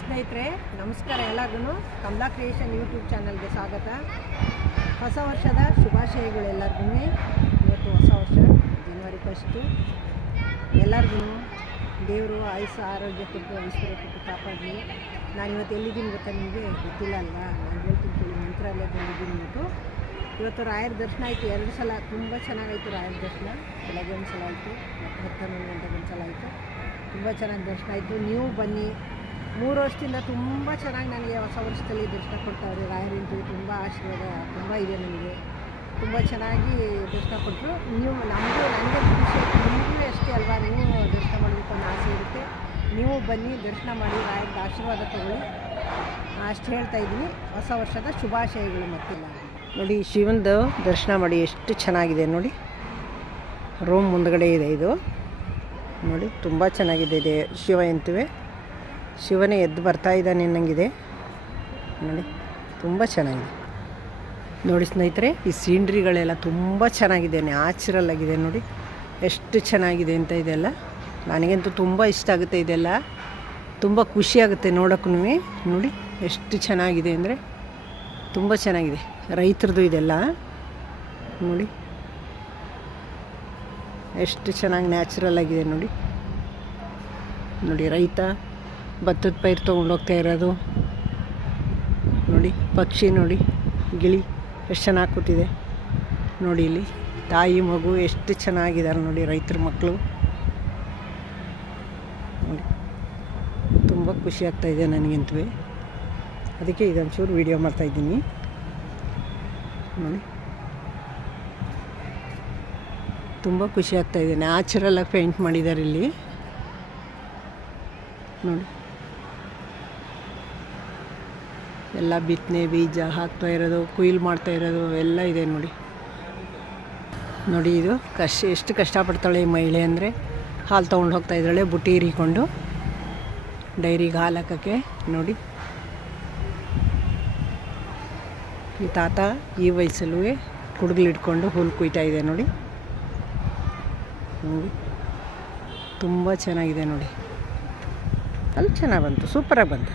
ಸ್ನೇಹಿತರೆ, ನಮಸ್ಕಾರ ಎಲ್ಲರಿಗೂ ಕಮಲಾ ಕ್ರಿಯೇಷನ್ ಯೂಟ್ಯೂಬ್ ಚಾನಲ್ಗೆ ಸ್ವಾಗತ. ಹೊಸ ವರ್ಷದ ಶುಭಾಶಯಗಳು ಎಲ್ಲರಿಗೂ ಇವತ್ತು ಹೊಸ ವರ್ಷ ಜನವರಿ ಫಸ್ಟು ಎಲ್ಲರಿಗೂ ದೇವರು ಆಯುಸ ಆರೋಗ್ಯ ಕೊಟ್ಟು ಐಶ್ವರ್ಯ ಕೊಟ್ಟು ಕಾಪಾಡಲಿ. ನಾನು ಇವತ್ತು ಎಲ್ಲಿದ್ದೀನಿ ಗೊತ್ತಾ ನಿಮಗೆ? ಗೊತ್ತಿಲ್ಲ ಅಲ್ವಾ? ನಾನು ಹೇಳ್ತೀನಿ ಕೇಳಿ, ಮಂತ್ರಾಲಯದಲ್ಲಿದ್ದೀನಿ ಇವತ್ತು. ಇವತ್ತು ರಾಯರ ದರ್ಶನ ಆಯಿತು. ಎರಡು ಸಲ ತುಂಬ ಚೆನ್ನಾಗಾಯಿತು ರಾಯರ ದರ್ಶನ. ಬೆಳಗ್ಗೆ ಒಂದು ಸಲ ಆಯಿತು, ಮತ್ತು ಹತ್ತು ಹನ್ನೊಂದು ಗಂಟೆಗೆ ಒಂದು ಸಲ ಆಯಿತು. ತುಂಬ ಚೆನ್ನಾಗಿ ದರ್ಶನ ಆಯಿತು. ನೀವು ಬನ್ನಿ. ಮೂರು ವರ್ಷದಿಂದ ತುಂಬ ಚೆನ್ನಾಗಿ ನನಗೆ ಹೊಸ ವರ್ಷದಲ್ಲಿ ದರ್ಶನ ಕೊಡ್ತಾವ್ರೆ ರಾಯರಿಂದು ತುಂಬ ಆಶೀರ್ವಾದ, ತುಂಬ ಇದೆ ನನಗೆ. ತುಂಬ ಚೆನ್ನಾಗಿ ದರ್ಶನ ಕೊಟ್ಟರು ನೀವು ನಮಗೂ, ನನಗೆ ಖುಷಿ ನಿಮಗೂ ಅಷ್ಟೇ ಅಲ್ವಾ? ನೀವು ದರ್ಶನ ಮಾಡಬೇಕು ಅನ್ನೋ ಆಸೆ ಇರುತ್ತೆ. ನೀವು ಬನ್ನಿ, ದರ್ಶನ ಮಾಡಿ ರಾಯರ ಆಶೀರ್ವಾದ ತಗೊಳ್ಳಿ. ಅಷ್ಟು ಹೇಳ್ತಾ ಇದ್ದೀನಿ. ಹೊಸ ವರ್ಷದ ಶುಭಾಶಯಗಳು ಮತ್ತೆ ನೋಡಿ ಶಿವನದು ದರ್ಶನ ಮಾಡಿ ಎಷ್ಟು ಚೆನ್ನಾಗಿದೆ ನೋಡಿ. ರೂಮ್ ಮುಂದ್ಗಡೆ ಇದೆ ಇದು. ನೋಡಿ, ತುಂಬ ಚೆನ್ನಾಗಿದೆ ಇದೆ ಶಿವ ಎಂತುವೆ. ಶಿವನೇ ಎದ್ದು ಬರ್ತಾ ಇದ್ದಾನೆ ಅನ್ನಂಗಿದೆ. ನೋಡಿ, ತುಂಬ ಚೆನ್ನಾಗಿದೆ. ನೋಡಿ ಸ್ನೇಹಿತರೆ, ಈ ಸೀನ್ರಿಗಳೆಲ್ಲ ತುಂಬ ಚೆನ್ನಾಗಿದೆ, ನ್ಯಾಚುರಲ್ ಆಗಿದೆ ನೋಡಿ. ಎಷ್ಟು ಚೆನ್ನಾಗಿದೆ ಅಂತ ಇದೆಲ್ಲ. ನನಗಂತೂ ತುಂಬ ಇಷ್ಟ ಆಗುತ್ತೆ ಇದೆಲ್ಲ. ತುಂಬ ಖುಷಿಯಾಗುತ್ತೆ ನೋಡೋಕ್ಕೂ ನೋಡಿ, ಎಷ್ಟು ಚೆನ್ನಾಗಿದೆ ಅಂದರೆ ತುಂಬ ಚೆನ್ನಾಗಿದೆ. ರೈತರದು ಇದೆಲ್ಲ. ನೋಡಿ, ಎಷ್ಟು ಚೆನ್ನಾಗಿ ನ್ಯಾಚುರಲ್ ಆಗಿದೆ ನೋಡಿ. ನೋಡಿ, ರೈತ. ಭತ್ತದ ಪೈರು ತೊಗೊಂಡೋಗ್ತಾ ಇರೋದು. ನೋಡಿ, ಪಕ್ಷಿ ನೋಡಿ, ಗಿಳಿ ಎಷ್ಟು ಚೆನ್ನಾಗಿ ಕೂತಿದೆ. ನೋಡಿ ಇಲ್ಲಿ, ತಾಯಿ ಮಗು ಎಷ್ಟು ಚೆನ್ನಾಗಿದ್ದಾರೆ ನೋಡಿ ರೈತರ ಮಕ್ಕಳು ನೋಡಿ, ತುಂಬ ಖುಷಿ ಆಗ್ತಾ ಇದೆ ನನಗಂತೂ. ಅದಕ್ಕೆ ಇದೊಂಚೂರು ವೀಡಿಯೋ ಮಾಡ್ತಾಯಿದ್ದೀನಿ ನೋಡಿ. ತುಂಬ ಖುಷಿ ಆಗ್ತಾಯಿದೆ ನ್ಯಾಚುರಲ್ಲಾಗಿ ಪೇಂಟ್ ಮಾಡಿದ್ದಾರೆ ಇಲ್ಲಿ. ನೋಡಿ. ಎಲ್ಲ ಬಿತ್ತನೆ ಬೀಜ ಹಾಕ್ತಾ ಇರೋದು, ಕುಯ್ಲು ಮಾಡ್ತಾ ಇರೋದು, ಎಲ್ಲ ಇದೆ ನೋಡಿ. ನೋಡಿ ಇದು ಕಷ್ಟ ಎಷ್ಟು ಕಷ್ಟಪಡ್ತಾಳೆ ಈ ಮಹಿಳೆ ಅಂದರೆ. ಹಾಲು ತೊಗೊಂಡು ಹೋಗ್ತಾ ಇದ್ದಾಳೆ, ಬುಟ್ಟಿ ಇರಿಕೊಂಡು ಡೈರಿಗೆ ಹಾಲು ಹಾಕೋಕ್ಕೆ ನೋಡಿ. ಈ ತಾತ ಈ ವಯಸ್ಸಲ್ಲೂ ಕುಡುಗ್ಲು ಇಟ್ಕೊಂಡು ಹುಲ್ಲು ಕುಯ್ತಾ ಇದೆ ನೋಡಿ. ನೋಡಿ ತುಂಬ ಚೆನ್ನಾಗಿದೆ ನೋಡಿ. ಅಲ್ಲಿ ಚೆನ್ನಾಗಿ ಬಂತು, ಸೂಪರಾಗಿ ಬಂತು.